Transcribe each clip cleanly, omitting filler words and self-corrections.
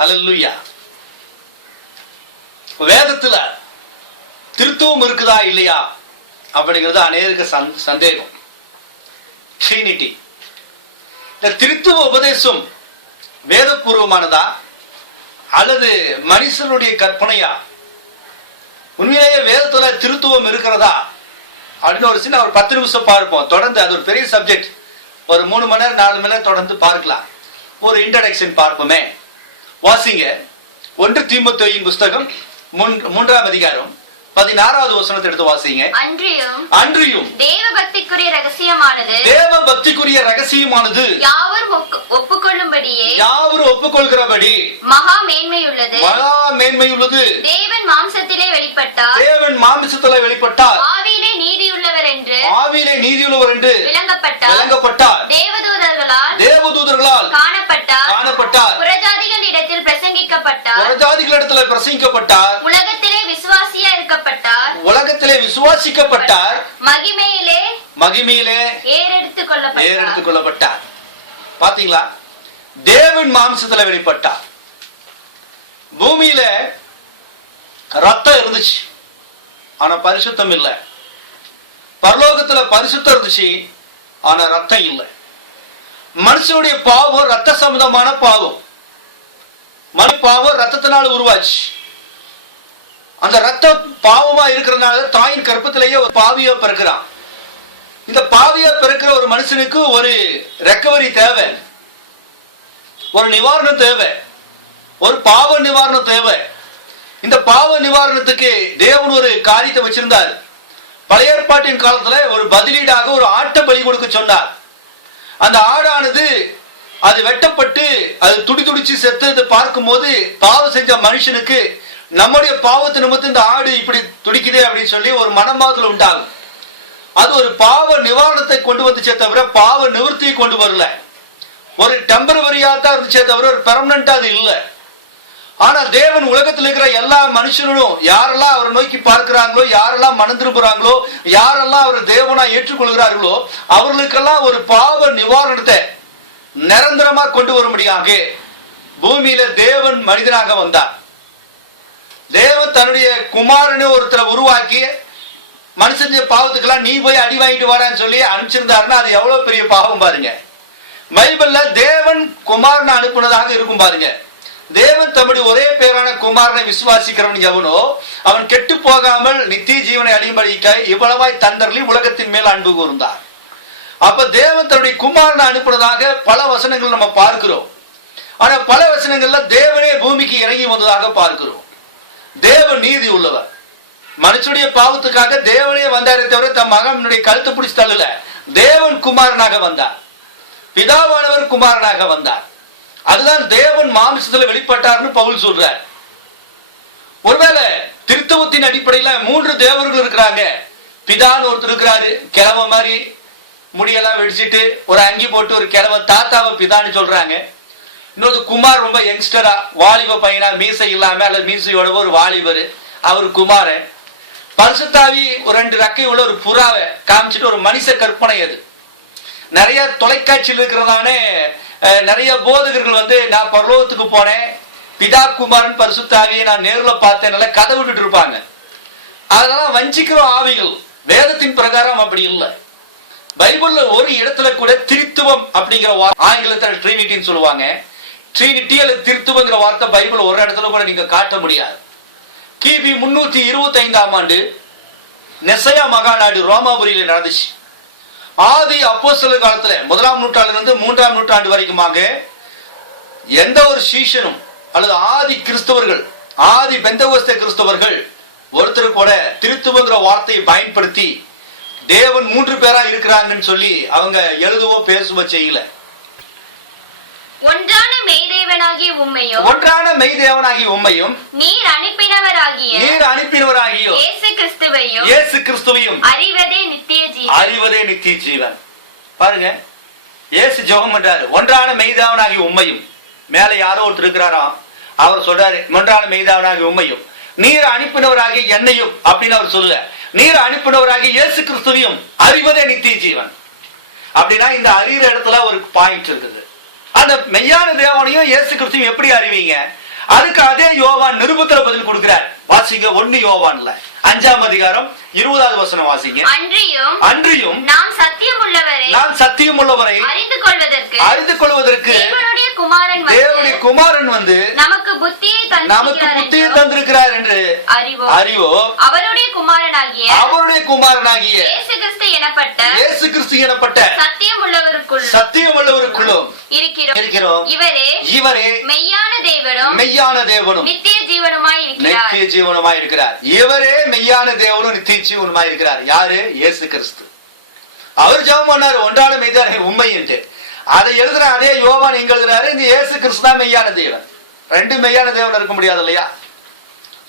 ஹல்லேலூயா. வேதத்துல திருத்துவம் இருக்குதா இல்லையா அப்படிங்கிறது அநேக சந்தேகம். ட்ரினிட்டி, இந்த திருத்துவ உபதேசம் வேதபூர்வமானதா அல்லது மனுஷனுடைய கற்பனையா? உண்மையிலேயே வேதத்துல திருத்துவம் இருக்கிறதா அப்படின்னு ஒரு சின்ன ஒரு 10 நிமிஷம் பார்ப்போம். தொடர்ந்து அது ஒரு பெரிய சப்ஜெக்ட், ஒரு 3 மணி நேரம் 4 மணி நேரம் தொடர்ந்து பார்க்கலாம். ஒரு இன்ட்ரடக்ஷன் பார்ப்போமே. வாசிங்க 1 தீமோத்தேயுவின் புஸ்தகம் 3ஆம் அதிகாரம் 16வது வசனத்தை எடுத்து வாசிங்க. அன்றியும் தேவ பக்திக்குரிய ரகசியமானது யாவரும் ஒப்புக்கொள்கிறபடி மகா மேன்மையுள்ளது. தேவன் மாம்சத்திலே வெளிப்பட்டார். ஆவியிலே நீதியுள்ளவர் என்று விளங்கப்பட்டார். தேவதூதர்களால் காணப்பட்டார். புறஜாதிகளிடத்தில் பிரசங்கிக்கப்பட்டார். உலகத்திலே விசுவாசிக்கப்பட்டார். மகிமையிலே ஏறெடுத்துக் கொள்ளப்பட்டார். பாத்தீங்களா? தேவன் மாம்சத்துல வெளிப்பட்டார். பூமியில ரத்தம் இருந்துச்சு, ஆனா பரிசுத்தம் இல்லை. பரலோகத்துல பரிசுத்தம் இருந்துச்சு, ஆனா ரத்தம் இல்லை. மனுஷனுடைய பாவம் ரத்த சம்பந்தமான பாவம். மனு பாவம் ரத்தத்தினால உருவாச்சு. அந்த ரத்த பாவமா இருக்கிறதுனால தாயின் கற்பத்திலேயே ஒரு பாவியா பிறக்கிறான். இந்த பாவியா பிறக்கிற ஒரு மனுஷனுக்கு ஒரு ரெக்கவரி தேவை, ஒரு நிவாரணம் தேவை, ஒரு பாவ நிவாரணம் தேவை. இந்த பாவ நிவாரணத்துக்கு தேவன் ஒரு காரியத்தை வச்சிருந்தார். பழைய ஏற்பாட்டின் காலத்துல ஒரு பதிலீடாக ஒரு ஆட்டை பலி கொடுக்க சொன்னார். அந்த ஆடானது அது வெட்டப்பட்டு அது துடிச்சு செத்து பார்க்கும் போது பாவம் செஞ்ச மனுஷனுக்கு நம்முடைய பாவத்து நிமித்தம் இந்த ஆடு இப்படி துடிக்குதே அப்படின்னு சொல்லி ஒரு மனமாதல் உண்டாகும். அது ஒரு பாவ நிவாரணத்தை கொண்டு வந்துச்சே தவிர பாவ நிவர்த்தியை கொண்டு வரல. ஒரு டெம்பரவரியா தான் இருந்துச்சே தவிர ஒரு பெர்மனண்டா அது இல்லை. ஆனா தேவன் உலகத்தில் இருக்கிற எல்லா மனுஷனும் யாரெல்லாம் அவரை நோக்கி பார்க்கிறாங்களோ, யாரெல்லாம் மனம் திரும்புறாங்களோ, யாரெல்லாம் அவர் தேவனா ஏற்றுக்கொள்கிறார்களோ அவர்களுக்கெல்லாம் ஒரு பாவ நிவாரணத்தை நிரந்தரமா கொண்டு வரும்படியாக பூமியில தேவன் மனிதனாக வந்தார். தேவன் தன்னுடைய குமாரனை ஒருத்தரை உருவாக்கி மனுஷன் பாவத்துக்கெல்லாம் நீ போய் அடி வாங்கிட்டு வாடான்னு சொல்லி அனுப்பிச்சிருந்தாருன்னா அது எவ்வளவு பெரிய பாவம் பாருங்க. பைபிள்ல தேவன் குமாரனை அனுப்புனதாக இருக்கும் பாருங்க. தேவன் தம்முடைய ஒரே பேரான குமாரனை விசுவாசிக்கிறவன் எவனோ அவன் கெட்டு போகாமல் நித்திய ஜீவனை அடையும்படிக்க இவ்வளவாய் தந்தரலி உலகத்தின் மேல் அன்பு கூர்ந்தார். அப்ப தேவன் தன்னுடைய குமாரனை அனுப்புனதாக பல வசனங்கள் நம்ம பார்க்கிறோம். ஆனா பல வசனங்கள்ல தேவனே பூமிக்கு இறங்கி வந்ததாக பார்க்கிறோம். தேவன் நீதி உள்ளவர். மனுஷனுடைய பாவத்துக்காக தேவனே வந்தாரே தவிர தம் மகனுடைய கழுத்தை பிடிச்சு தள்ளல. தேவன் குமாரனாக வந்தார். பிதாவானவர் குமாரனாக வந்தார். அதுதான் தேவன் மாம்சத்துல வெளிப்பட்டார்னு பவுல் சொல்றார். ஒருவேளை திருத்துவத்தின் அடிப்படையில 3 தேவர்கள் இருக்கிறாங்க. பிதான்னு ஒருத்தர் இருக்கிறாரு, கிழவ மாதிரி முடியெல்லாம் வெடிச்சிட்டு ஒரு அங்கி போட்டு ஒரு கிழவ தாத்தாவை பிதான்னு சொல்றாங்க. இன்னொரு குமார் ரொம்ப யங்ஸ்டரா வாலிப பையனா மீசை இல்லாம அல்லது மீசையோட ஒரு வாலிபர், அவர் குமாரன். பரிசுத்தாவி ஒரு 2 ரெக்கை உள்ள ஒரு புறாவை காமிச்சிட்டு ஒரு மனுஷ கற்பனை. அது நிறைய தொலைக்காட்சியில் இருக்கிறதானே நிறைய போதகர்கள் நான் பரலோகத்துக்கு போனேன், பிதா குமாரன் பரிசுத்தாவியை நான் நேர்ல பார்த்தேன் கதை விட்டுட்டு இருப்பாங்க. அதெல்லாம் வஞ்சிக்கிற ஆவிகள். வேதத்தின் பிரகாரம் அப்படி இல்லை. பைபிள்ல ஒரு இடத்துல கூட திருத்துவம் அப்படிங்கிற ஆங்கிலத்தில் ட்ரினிட்டின்னு சொல்லுவாங்க. ட்ரினிட்டி அல்லது திருத்துவங்கிற வார்த்தை பைபிள் ஒரு இடத்துல கூட நீங்க காட்ட முடியாது. கிபி 325ஆம் ஆண்டு நெசையா மகாநாடு ரோமாபுரியில நடந்துச்சு. ஆதி அப்போஸ்தலர் காலத்துல 1ஆம் நூற்றாண்டிலிருந்து 3ஆம் நூற்றாண்டு வரைக்குமாக எந்த ஒரு சீஷனும் அல்லது ஆதி கிறிஸ்தவர்கள், ஆதி பெந்தகோஸ்தே கிறிஸ்தவர்கள் ஒருத்தர் கூட திருத்துவங்கிற வார்த்தையை பயன்படுத்தி தேவன் 3 பேரா இருக்கிறாங்கன்னு சொல்லி அவங்க எழுதுவோ பேசுவோ செய்யல. ஒன்றான மெய்தேவனாகிய உம்மையும் நீர் அனுப்பினவராகிய இயேசு கிறிஸ்துவையும் அறிவதே நித்திய ஜீவன். பாருங்க, இயேசு ஜெபம் பண்றாரு, ஒன்றான மெய்தேவனாகிய உம்மையும். மேல யாரோ ஒருத்தர் இருக்கிறாராம், அவர் சொல்றாரு ஒன்றான மெய்தேவனாகிய உம்மையும் நீர் அனுப்பினவராகிய என்னையும் அப்படின்னு அவர் சொல்ல. நீர் அனுப்பினவராகிய இயேசு கிறிஸ்துவையும் அறிவதே நித்திய ஜீவன். அப்படின்னா இந்த அறிகிற இடத்துல ஒரு பாயிண்ட் இருக்குது. அந்த மெய்யான தேவனையும் இயேசு கிறிஸ்துவையும் எப்படி அறிவீங்க? அதுக்கு அதே யோவான் நிருபத்துல பதில் கொடுக்கிறார். வாசிங்க 1 யோவான்ல 5ஆம் அதிகாரம் 20வது வசனம் வாசிங்க. அன்றியும் நாம் சத்தியம் உள்ளவரை அறிந்து கொள்வதற்கு தேவனுடைய குமாரன் வந்து நமக்கு புத்தியை தந்திருக்கிறார் என்று அறிவோ அவருடைய குமாரனாகிய இயேசு கிறிஸ்து எனப்பட்ட சத்தியம் உள்ளவருக்குள்ளும் இருக்கிறோம். இவரே மெய்யான தேவனும் நித்திய ஜீவனுமாய் இருக்கிறார். இவரே மெய்யான தேவனும் நித்திய ஜீவனுமாய் இருக்கிறார். யாரு? இயேசு கிறிஸ்து. அவர் ஜெபம் பண்ணாரு, ஒன்றான மெய்தானே உண்மை என்று. அதை எழுதுற அதே யோவான் இங்க எழுதுறாரு, இந்த இயேசு கிறிஸ்து தான் மெய்யான தேவன். 2 மெய்யான தேவன் இருக்க முடியாது இல்லையா?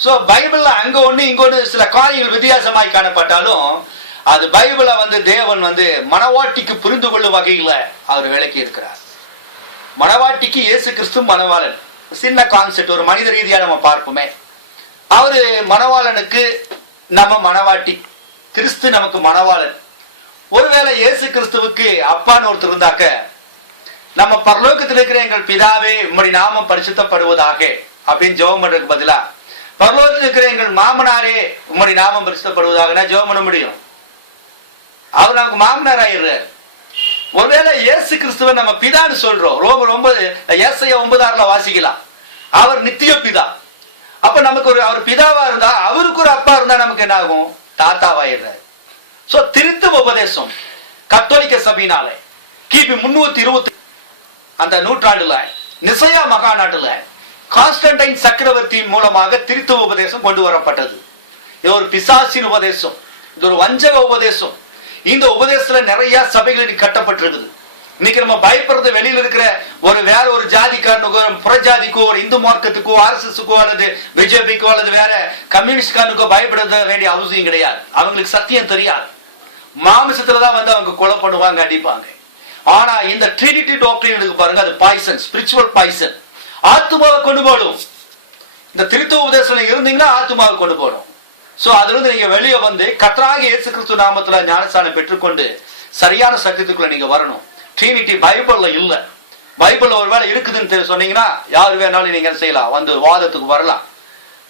சோ பைபிள்ல அங்க ஒண்ணு இங்க ஒண்ணு சில காரியங்கள் வித்தியாசமாய் காணப்பட்டாலும் அது பைபிள வந்து தேவன் வந்து மனவாட்டிக்கு புரிந்து கொள்ளும் வகையில அவர் விளக்கி இருக்கிறார். மனவாட்டிக்கு இயேசு கிறிஸ்து மனவாளன். சின்ன கான்செப்ட், ஒரு மனித ரீதியா நம்ம பார்ப்போமே. அவரு மனவாளனுக்கு நம்ம மனவாட்டி, கிறிஸ்து நமக்கு மனவாளன். ஒருவேளை இயேசு கிறிஸ்துவுக்கு அப்பான்னு ஒருத்தர் இருந்தாக்க, நம்ம பரலோகத்தில் இருக்கிற எங்கள் பிதாவே உம்முடைய நாமம் பரிசுத்தப்படுவதாக அப்படின்னு ஜெபம் பண்றதுக்கு பதிலா பரலோகத்தில் இருக்கிற எங்கள் மாமனாரே உம்முடைய நாமம் பரிசுத்தப்படுவதாக ஜெபம் பண்ண முடியும். அவர் நமக்கு மாமனார் ஆயிடுறார். ஒருவேளை இயேசு கிறிஸ்துவ நம்ம பிதான்னு சொல்றோம். ரோமர் 9:6 வாசிக்கலாம். அவர் நித்திய பிதா. அப்ப நமக்கு அவர் பிதாவா இருந்தா, அவருக்கு ஒரு அப்பா இருந்தா நமக்கு என்ன ஆகும்? தாத்தாவாயிடுறாரு. சோ திருத்துவ உபதேசம் கத்தோலிக்க சபையினால கிபி 320 அந்த நூற்றாண்டுல நிசையா மகாநாட்டுல கான்ஸ்டன்டைன் சக்கரவர்த்தி மூலமாக திருத்துவ உபதேசம் கொண்டு வரப்பட்டது. இது ஒரு பிசாசின் உபதேசம், இது ஒரு வஞ்சக உபதேசம். இந்த உபதேசத்துல நிறைய சபைகள் கட்டப்பட்டிருக்குது. இன்னைக்கு நம்ம பயப்படுறது வெளியில இருக்கிற வேற ஒரு ஜாதிக்காரனுக்கோ, புறஜாதிக்கோ, ஒரு இந்து மார்க்கத்துக்கோ, RSSக்கோ அல்லது பிஜேபிக்கோ அல்லது வேற கம்யூனிஸ்ட்காரனுக்கோ பயப்பட வேண்டிய அவசியம் கிடையாது. அவங்களுக்கு சத்தியம் தெரியாது. மாமிசத்துலதான் வந்து அவங்க கொலை பண்ணுவாங்க, அடிப்பாங்க. ஆனா இந்த ட்ரினிட்டி டாக்டரின் பாருங்க, அது பாய்சன், ஸ்பிரிச்சுவல் பாய்சன். ஆத்துமாவை கொண்டு போடும். இந்த திருத்துவ உபதேசம் இருந்தீங்கன்னா ஆத்துமாவை கொண்டு போடும். சோ அதுல இருந்து நீங்க வெளியே வந்து கர்த்தராகிய இயேசு கிறிஸ்து நாமத்துல ஞானஸ்நானம் பெற்றுக்கொண்டு சரியான சத்தியத்துக்குள்ள நீங்க வரணும். ட்ரினிட்டி பைபிள்ல இல்ல. பைபிள்ல ஒருவேளை இருக்குதுன்னு சொன்னீங்கன்னா யாரு வேணாலும் நீங்க செய்யலாம், வந்து வாதத்துக்கு வரலாம்.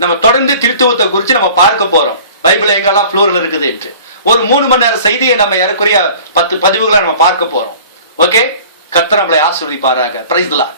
நம்ம தொடர்ந்து திருத்துவத்தை குறித்து நம்ம பார்க்க போறோம். பைபிள் எங்கெல்லாம் ப்ளூரல் இருக்குது என்று ஒரு 3 மணி நேர செய்தியை நம்ம ஏறக்குறைய 10 பதிவுகளை நம்ம பார்க்க போறோம். ஓகே, கர்த்தர் நம்மளை ஆசீர்வதிப்பாராக. Praise the Lord.